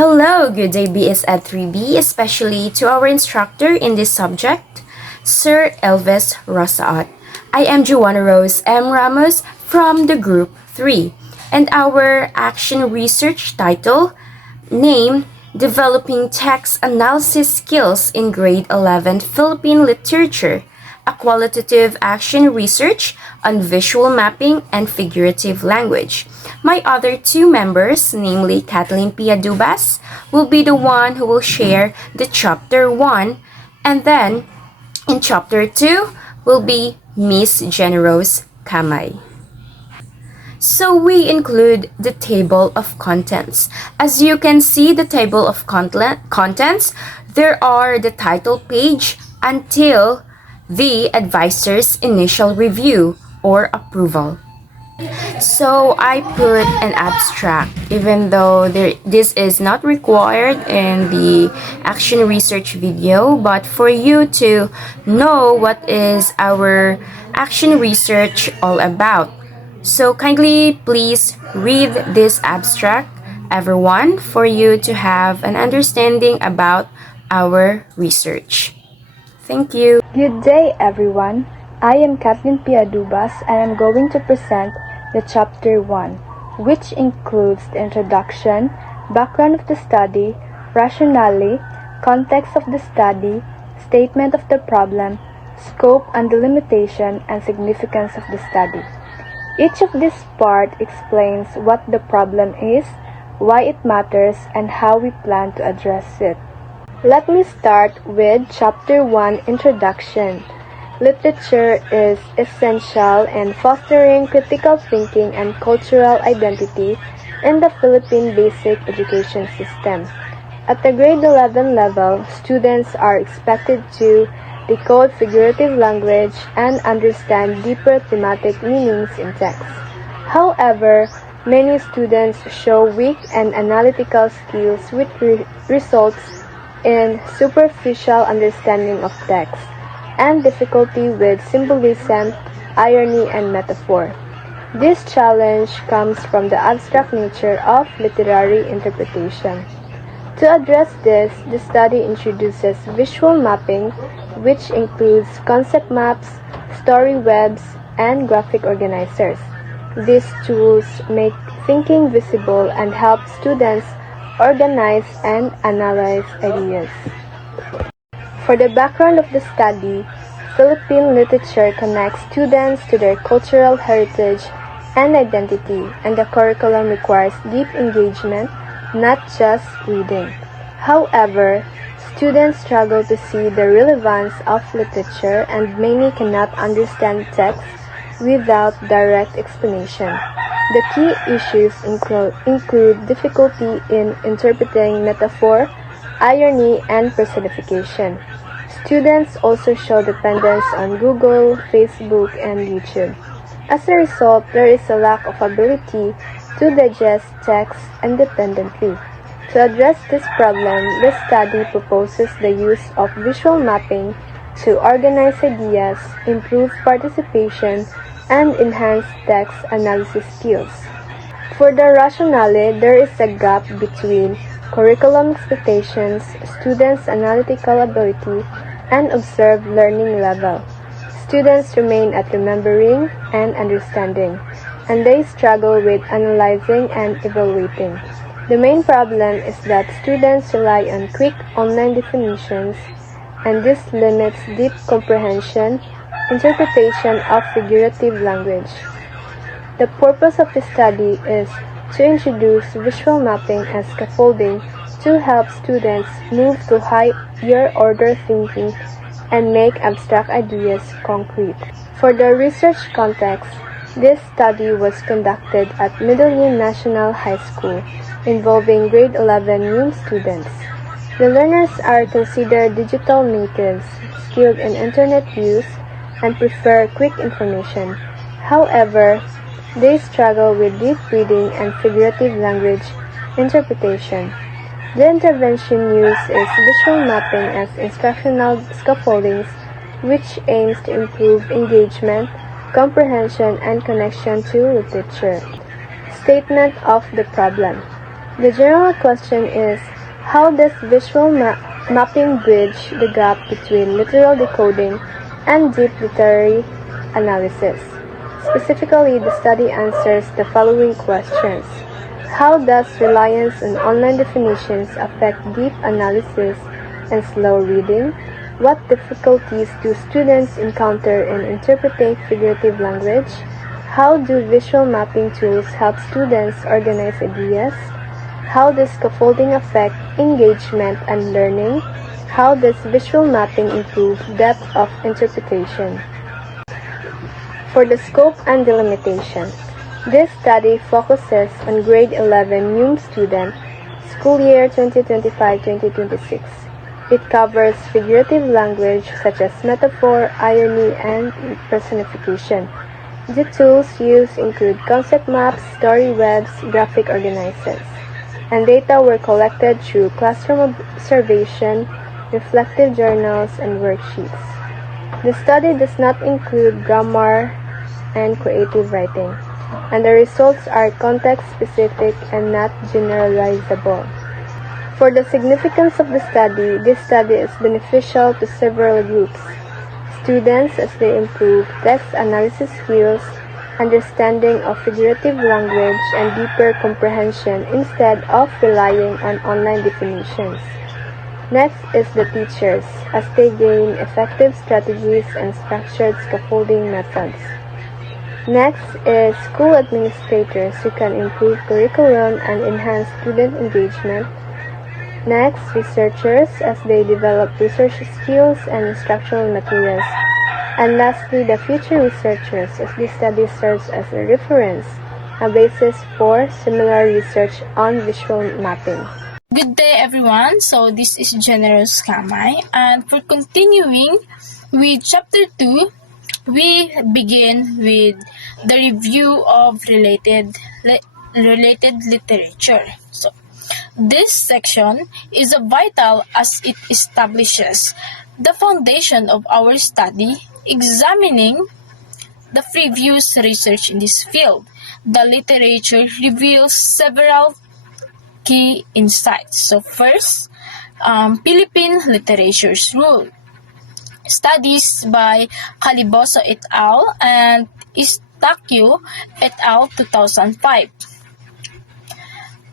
Hello, good day BS at 3B, especially to our instructor in this subject, Sir Elvis Rasaat. I am Joanna Rose M. Ramos from the Group 3, and our action research title, named Developing Text Analysis Skills in Grade 11 Philippine Literature, a qualitative action research on visual mapping and figurative language. My other two members, namely Kathleen Piadubas, will be the one who will share the chapter 1, and then in chapter 2 will be Miss Generose Kamay. So we include the table of contents. As you can see, the table of contents, there are the title page until the advisor's initial review or approval. So I put an abstract, even though this is not required in the action research video, but for you to know what is our action research all about. So kindly please read this abstract, everyone, for you to have an understanding about our research. Thank you. Good day, everyone. I am Kathleen Piadubas and I'm going to present the Chapter 1, which includes the introduction, background of the study, rationale, context of the study, statement of the problem, scope and delimitation, and significance of the study. Each of this part explains what the problem is, why it matters, and how we plan to address it. Let me start with Chapter 1 Introduction. Literature is essential in fostering critical thinking and cultural identity in the Philippine basic education system. At the grade 11 level, students are expected to decode figurative language and understand deeper thematic meanings in text. However, many students show weak and analytical skills which results in superficial understanding of text and difficulty with symbolism, irony, and metaphor. This challenge comes from the abstract nature of literary interpretation. To address this, the study introduces visual mapping, which includes concept maps, story webs, and graphic organizers. These tools make thinking visible and help students organize and analyze ideas. For the background of the study, Philippine literature connects students to their cultural heritage and identity, and the curriculum requires deep engagement, not just reading. However, students struggle to see the relevance of literature, and many cannot understand text without direct explanation. The key issues include difficulty in interpreting metaphor, irony, and personification. Students also show dependence on Google, Facebook, and YouTube. As a result, there is a lack of ability to digest text independently. To address this problem, the study proposes the use of visual mapping to organize ideas, improve participation, and enhance text analysis skills. For the rationale, there is a gap between curriculum expectations, students' analytical ability, and observed learning level. Students remain at remembering and understanding, and they struggle with analyzing and evaluating. The main problem is that students rely on quick online definitions, and this limits deep comprehension, interpretation of figurative language. The purpose of the study is to introduce visual mapping and scaffolding to help students move to higher order thinking and make abstract ideas concrete. For the research context, this study was conducted at Medellin National High School, involving grade 11 new students. The learners are considered digital natives, skilled in internet use, and prefer quick information. However, they struggle with deep reading and figurative language interpretation. The intervention used is visual mapping as instructional scaffoldings, which aims to improve engagement, comprehension, and connection to literature. Statement of the problem. The general question is, How does visual mapping bridge the gap between literal decoding and deep literary analysis? Specifically, the study answers the following questions. How does reliance on online definitions affect deep analysis and slow reading? What difficulties do students encounter in interpreting figurative language? How do visual mapping tools help students organize ideas? How does scaffolding affect engagement and learning? How does visual mapping improve depth of interpretation? For the scope and delimitation, this study focuses on grade 11 UM student, school year 2025-2026. It covers figurative language such as metaphor, irony, and personification. The tools used include concept maps, story webs, graphic organizers, and data were collected through classroom observation, reflective journals, and worksheets. The study does not include grammar and creative writing, and the results are context-specific and not generalizable. For the significance of the study, this study is beneficial to several groups. Students as they improve text analysis skills, understanding of figurative language, and deeper comprehension instead of relying on online definitions. Next is the teachers as they gain effective strategies and structured scaffolding methods. Next is school administrators who can improve curriculum and enhance student engagement. Next, researchers as they develop research skills and instructional materials. And lastly, the future researchers as this study serves as a reference, a basis for similar research on visual mapping. Good day everyone, so this is General Skamay, and for continuing with Chapter 2, we begin with the review of related literature. So, this section is vital as it establishes the foundation of our study, examining the previous research in this field. The literature reveals several key insights. So first, Philippine literature's role. Studies by Caliboso et al. And Istacchio et al. 2005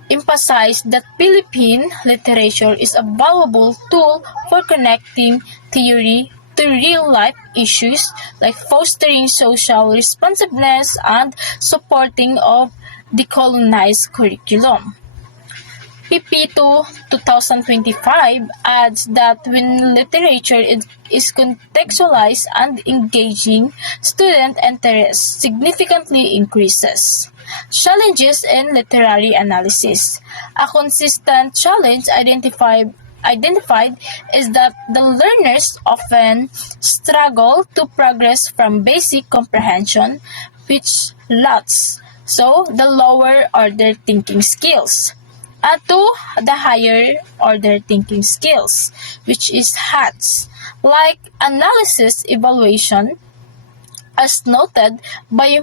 emphasize that Philippine literature is a valuable tool for connecting theory to real-life issues like fostering social responsiveness and supporting of decolonized curriculum. PP2 2025 adds that when literature is contextualized and engaging, student interest significantly increases. Challenges in literary analysis. A consistent challenge identified is that the learners often struggle to progress from basic comprehension, which LOTS, so the lower order thinking skills, to the higher order thinking skills, which is HATS, like analysis evaluation, as noted by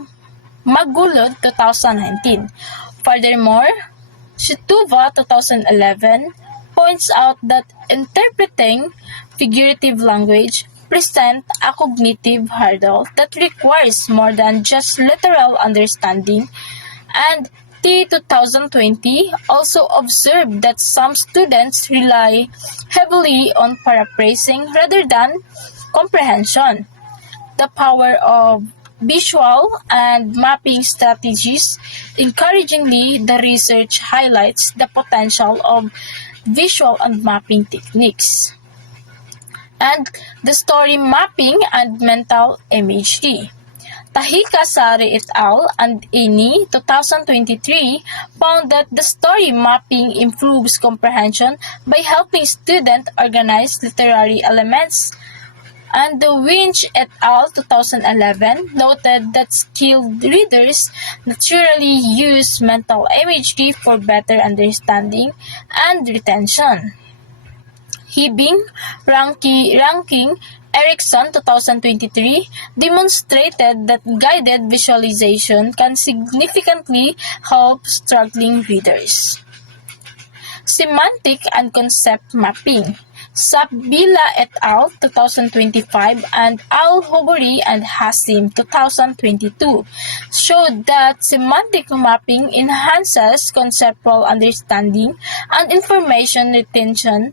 Magulod 2019. Furthermore, Shituva 2011 points out that interpreting figurative language presents a cognitive hurdle that requires more than just literal understanding, and T 2020 also observed that some students rely heavily on paraphrasing rather than comprehension. The power of visual and mapping strategies. Encouragingly, the research highlights the potential of visual and mapping techniques. And the story mapping and mental imagery. Tahikasari et al. And Ini 2023 found that the story mapping improves comprehension by helping students organize literary elements. And the Winch et al. 2011 noted that skilled readers naturally use mental imagery for better understanding and retention. Hibbing, Ranking, Erickson 2023 demonstrated that guided visualization can significantly help struggling readers. Semantic and Concept Mapping. Sabila et al. 2025 and Al-Hobori and Hasim 2022 showed that semantic mapping enhances conceptual understanding and information retention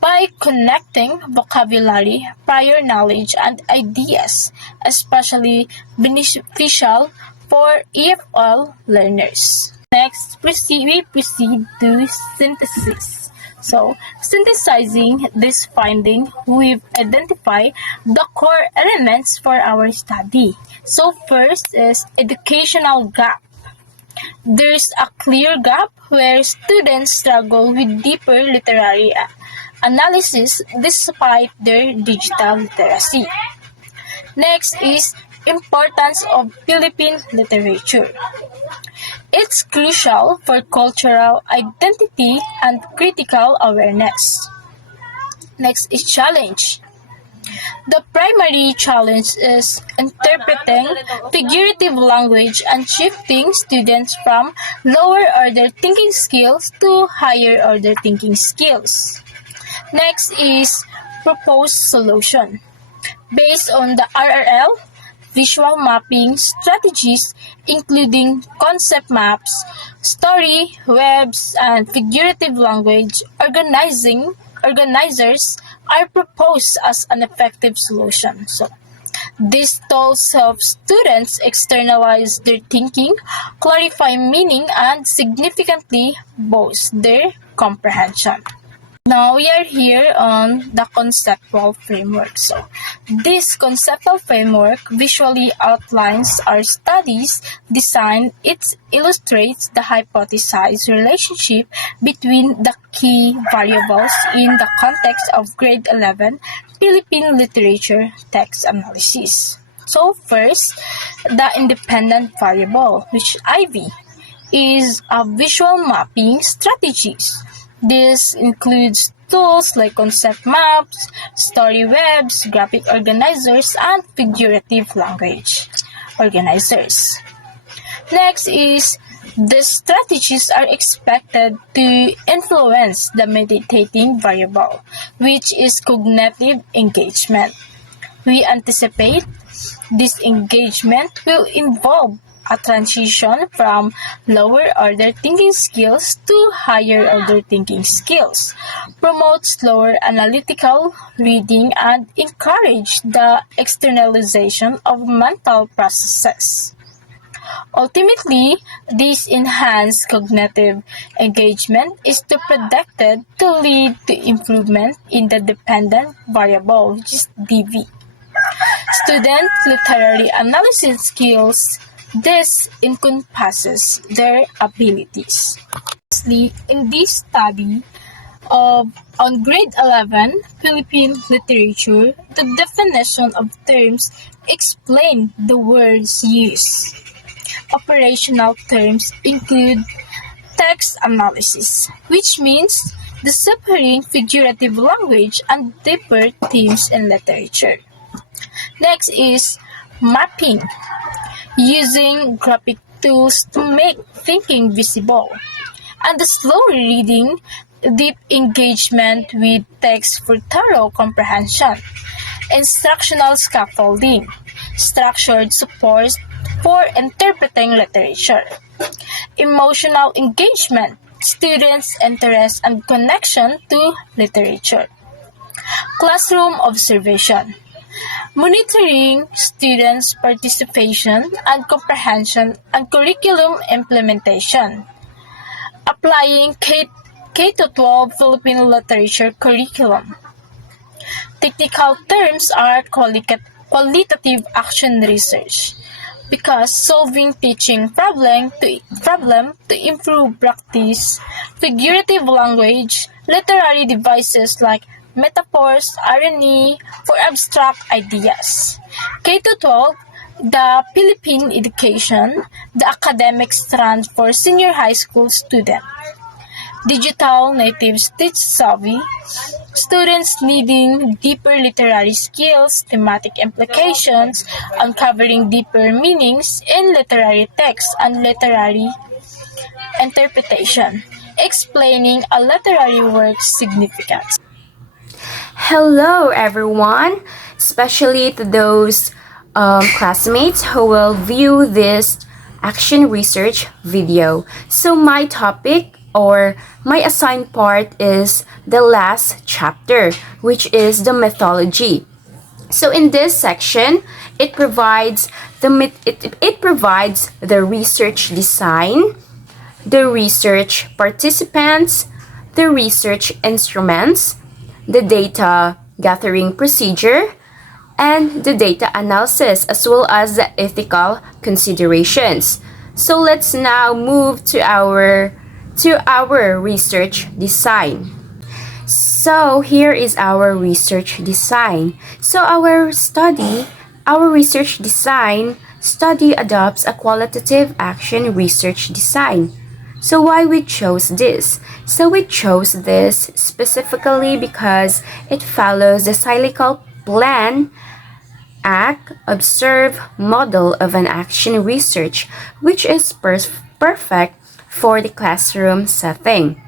by connecting vocabulary, prior knowledge, and ideas, especially beneficial for EFL learners. Next, we proceed to synthesis. So, synthesizing this finding, we've identified the core elements for our study. So, first is educational gap. There's a clear gap where students struggle with deeper literary analysis despite their digital literacy. Next is importance of Philippine literature. It's crucial for cultural identity and critical awareness. Next is challenge. The primary challenge is interpreting figurative language and shifting students from lower order thinking skills to higher order thinking skills. Next is proposed solution. Based on the RRL, visual mapping strategies including concept maps, story, webs, and figurative language organizers are proposed as an effective solution. So, these tools help students externalize their thinking, clarify meaning, and significantly boost their comprehension. Now we are here on the conceptual framework. So, this conceptual framework visually outlines our studies design. It illustrates the hypothesized relationship between the key variables in the context of grade 11 Philippine literature text analysis. So, first, the independent variable, which IV, is a visual mapping strategies. This includes tools like concept maps, story webs, graphic organizers, and figurative language organizers. Next is the strategies are expected to influence the meditating variable, which is cognitive engagement. We anticipate this engagement will involve a transition from lower order thinking skills to higher order thinking skills, promote slower analytical reading, and encourage the externalization of mental processes. Ultimately, this enhanced cognitive engagement is predicted to lead to improvement in the dependent variable, which is DV. Student literary analysis skills. This encompasses their abilities. Lastly, in this study on grade 11 Philippine literature, the definition of terms explain the words used. Operational terms include text analysis, which means deciphering figurative language and deeper themes in literature. Next is mapping, using graphic tools to make thinking visible, and the slow reading, deep engagement with text for thorough comprehension, instructional scaffolding, structured support for interpreting literature, emotional engagement, students' interest and connection to literature, classroom observation, monitoring students' participation and comprehension and curriculum implementation, applying K-12 Filipino literature curriculum. Technical terms are qualitative action research, because solving teaching problem to improve practice, figurative language, literary devices like metaphors, irony for abstract ideas. K-12, the Philippine education, the academic strand for senior high school student. Digital natives teach savvy, students needing deeper literary skills, thematic implications, uncovering deeper meanings in literary text and literary interpretation. explaining a literary work's significance. Hello, everyone, especially to those classmates who will view this action research video. So, my topic or my assigned part is the last chapter, which is the methodology. So, in this section, it provides it provides the research design, the research participants, the research instruments, the data gathering procedure, and the data analysis, as well as the ethical considerations. So let's now move to our research design. So here is our research design. So our research design study adopts a qualitative action research design. So why we chose this? So we chose this specifically because it follows the cyclical plan, act, observe model of an action research, which is perfect for the classroom setting.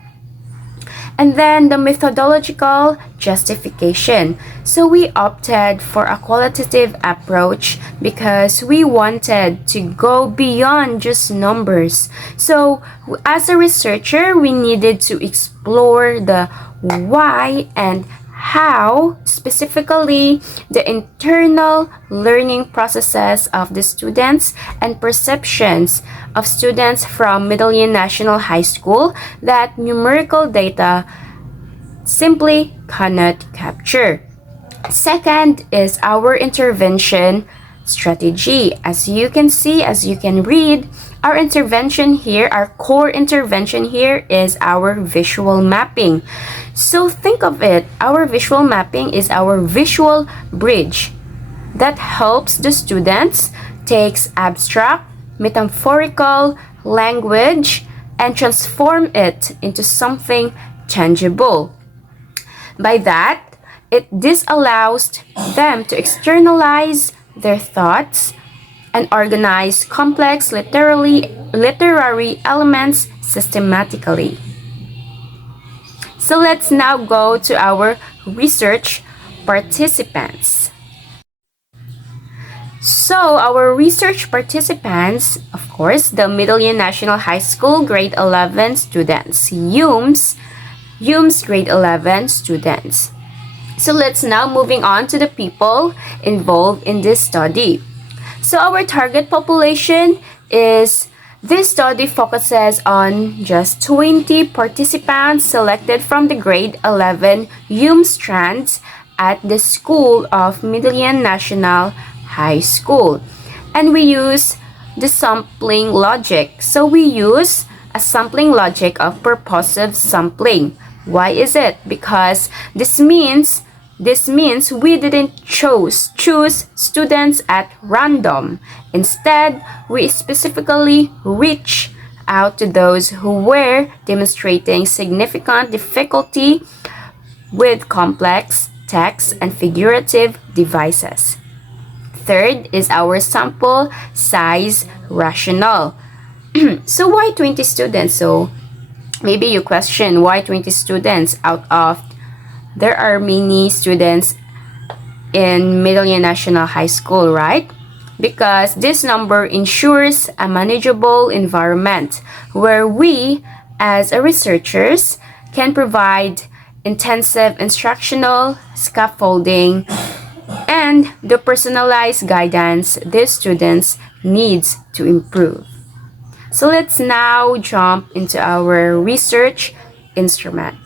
And then the methodological justification. So we opted for a qualitative approach because we wanted to go beyond just numbers. So as a researcher, we needed to explore the why and how, specifically the internal learning processes of the students and perceptions of students from Medellin National High School that numerical data simply cannot capture. Second is our intervention strategy. As you can see, as you can read, our intervention here, our core intervention here is our visual mapping. So think of it, our visual mapping is our visual bridge that helps the students takes abstract, metaphorical language and transform it into something tangible. By that, this allows them to externalize their thoughts and organize complex literary elements systematically. So let's now go to our research participants. So our research participants, of course, the Medellin National High School grade 11 students, UMS grade 11 students. So let's now moving on to the people involved in this study. So our target population is, this study focuses on just 20 participants selected from the grade 11 strands at the School of Medellin National High School. And we use the sampling logic. So we use a sampling logic of purposive sampling. Why is it? Because this means we didn't choose students at random. Instead, we specifically reach out to those who were demonstrating significant difficulty with complex text and figurative devices. Third is our sample size rationale. So why 20 students? So maybe you question why 20 students out of there are many students in Medellin National High School, right? Because this number ensures a manageable environment where we, as researchers, can provide intensive instructional scaffolding and the personalized guidance these students needs to improve. So let's now jump into our research instrument.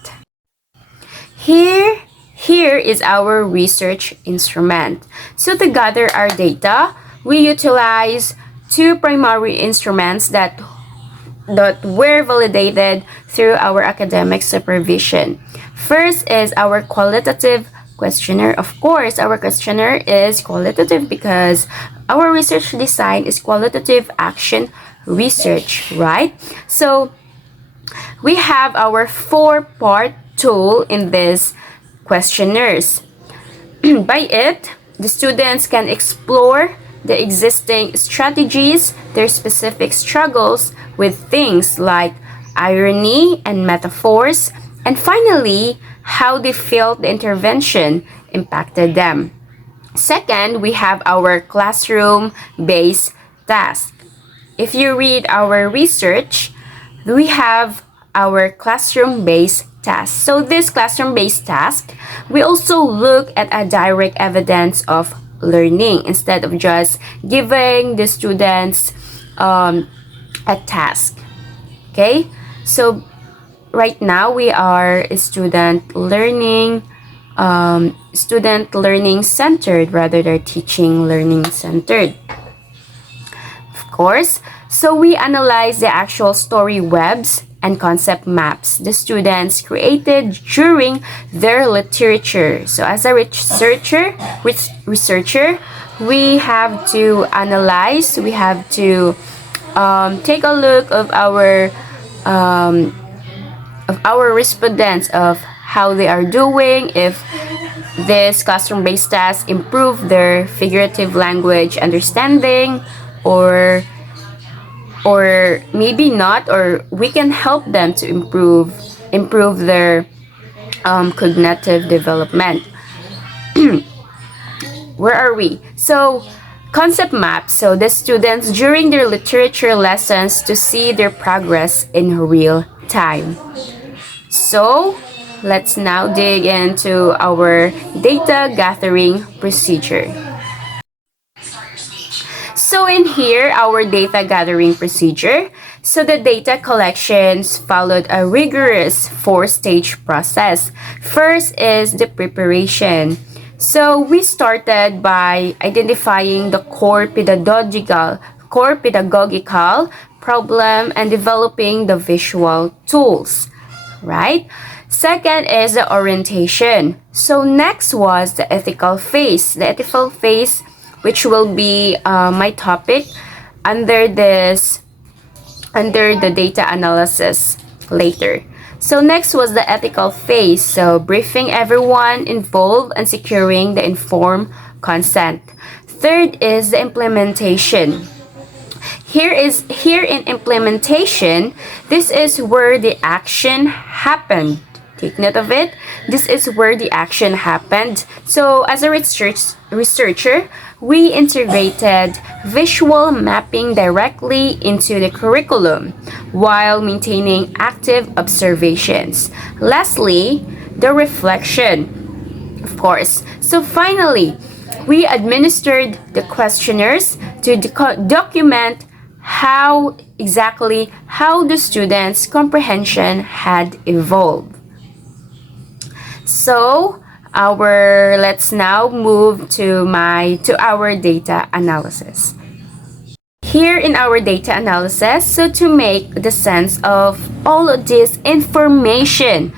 Here is our research instrument. So to gather our data, we utilize two primary instruments that were validated through our academic supervision. First is our qualitative questionnaire. Of course, our questionnaire is qualitative because our research design is qualitative action research, right? So we have our 4-part tool in this questionnaires. By it, the students can explore the existing strategies, their specific struggles with things like irony and metaphors, and finally, how they felt the intervention impacted them. Second, we have our classroom-based task. If you read our research, we have our classroom-based task. So this classroom-based task, we also look at a direct evidence of learning instead of just giving the students a task. Okay, so right now we are a student learning centered rather than teaching learning centered. Of course, so we analyze the actual story webs and concept maps the students created during their literature. So as a researcher, we have to analyze, we have to take a look of our respondents of how they are doing, if this classroom-based task improve their figurative language understanding, or maybe not, or we can help them to improve their cognitive development. Where are we? So concept maps, so the students during their literature lessons to see their progress in real time. So let's now dig into our data gathering procedure. So in here, our data gathering procedure. So the data collections followed a rigorous 4-stage process. First is the preparation. So we started by identifying the core pedagogical problem and developing the visual tools, right? Second is the orientation. So next was the ethical phase. The ethical phase, which will be my topic under the data analysis later. So next was the ethical phase. So briefing everyone involved and securing the informed consent. Third is the implementation. Here in implementation, this is where the action happened. Take note of it. This is where the action happened. So as a researcher, we integrated visual mapping directly into the curriculum while maintaining active observations. Lastly, the reflection, of course. So finally, we administered the questionnaires to document how the students' comprehension had evolved. So let's now move to our data analysis. Here in our data analysis, so to make the sense of all of this information,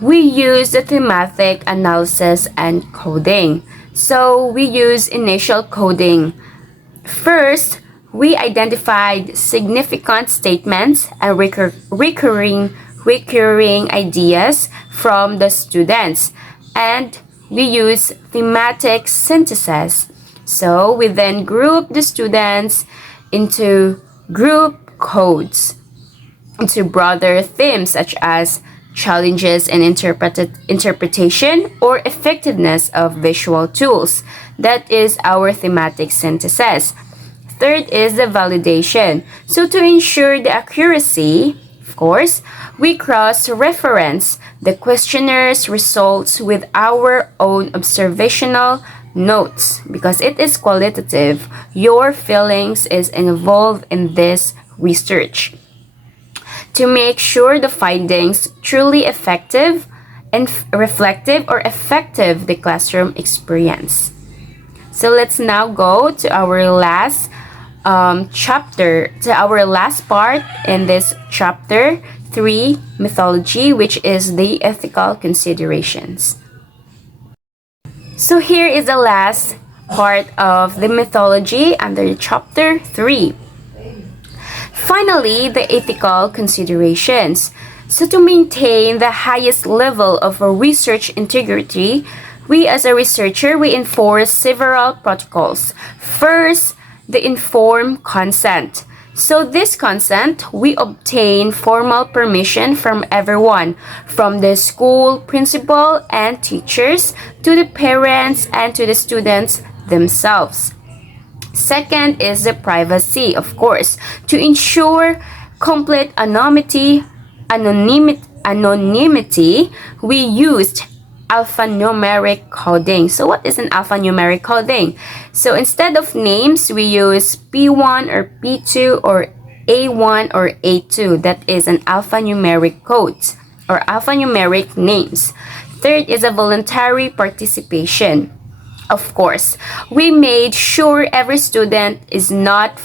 we use the thematic analysis and coding. So we use initial coding. First, we identified significant statements and recurring ideas from the students, and we use thematic synthesis. So we then group the students into group codes, into broader themes such as challenges in interpretation or effectiveness of visual tools. That is our thematic synthesis. Third is the validation. So to ensure the accuracy, of course, we cross-reference the questionnaires' results with our own observational notes because it is qualitative. Your feelings is involved in this research to make sure the findings truly effective and reflective or effective the classroom experience. So let's now go to our last part in this chapter 3, methodology, which is the ethical considerations. So here is the last part of the methodology under chapter 3. Finally, the ethical considerations. So to maintain the highest level of research integrity, we as a researcher, we enforce several protocols. First, the informed consent. So this consent, we obtain formal permission from everyone, from the school principal and teachers to the parents and to the students themselves. Second is the privacy, of course, to ensure complete anonymity, we used alphanumeric coding. So what is an alphanumeric coding? So instead of names, we use P1 or P2 or A1 or A2. That is an alphanumeric code or alphanumeric names. Third is a voluntary participation. Of course, we made sure every student is not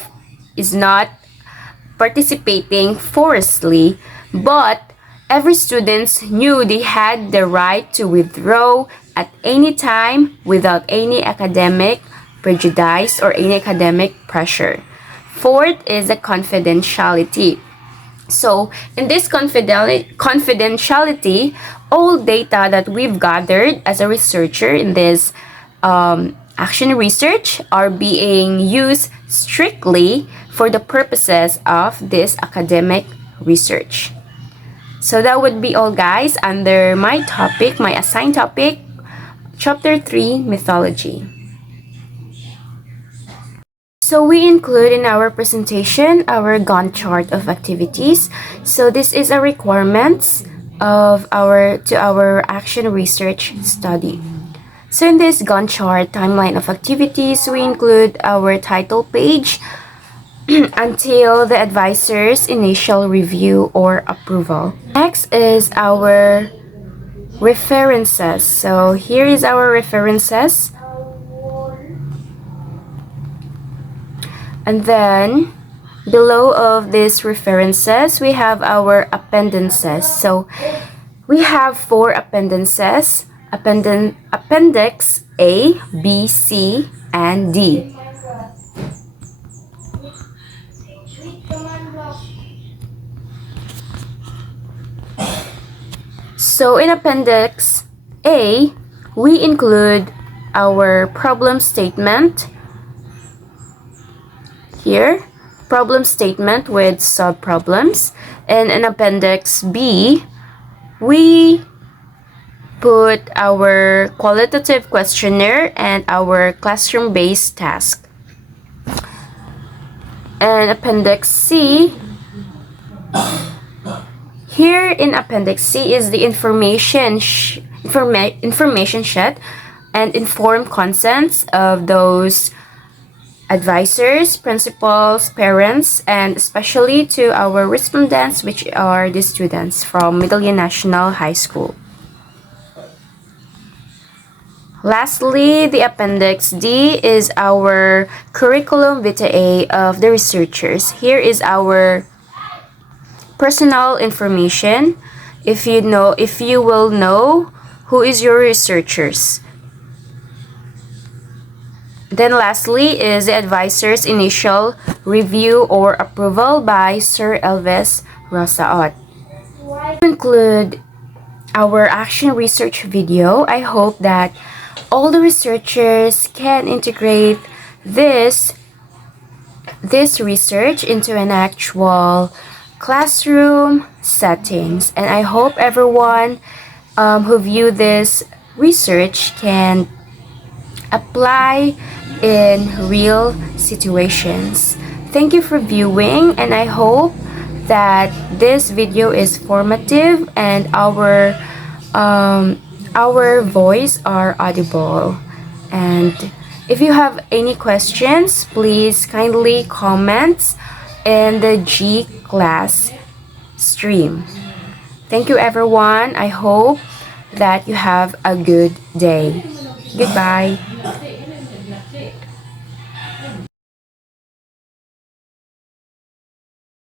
participating forcibly, but every student knew they had the right to withdraw at any time without any academic prejudice or any academic pressure. Fourth is the confidentiality. So, in this confidentiality, all data that we've gathered as a researcher in this action research are being used strictly for the purposes of this academic research. So that would be all, guys, under my topic, my assigned topic, Chapter 3, Mythology. So we include in our presentation our Gantt chart of activities. So this is a requirements of our action research study. So in this Gantt chart timeline of activities, we include our title page until the advisor's initial review or approval. Next is our references. So here is our references. And then below of these references, we have our appendices. So we have 4 appendices, Appendix A, B, C, and D. So in Appendix A, we include our problem statement. Here, problem statement with sub-problems. And in Appendix B, we put our qualitative questionnaire and our classroom-based task. And Appendix C, here in Appendix C is the information sheet and informed consents of those advisors, principals, parents, and especially to our respondents, which are the students from Medellin National High School. Lastly, the Appendix D is our curriculum vitae of the researchers. Here is our personal information. If you will know who is your researchers. Then lastly is the advisor's initial review or approval by Sir Elvis Rasaot. To conclude our action research video, I hope that all the researchers can integrate this research into an actual classroom settings, and I hope everyone who view this research can apply in real situations. Thank you for viewing, and I hope that this video is formative and our voice are audible. And if you have any questions, please kindly comment in the G class stream. Thank you, everyone. I hope that you have a good day. Goodbye.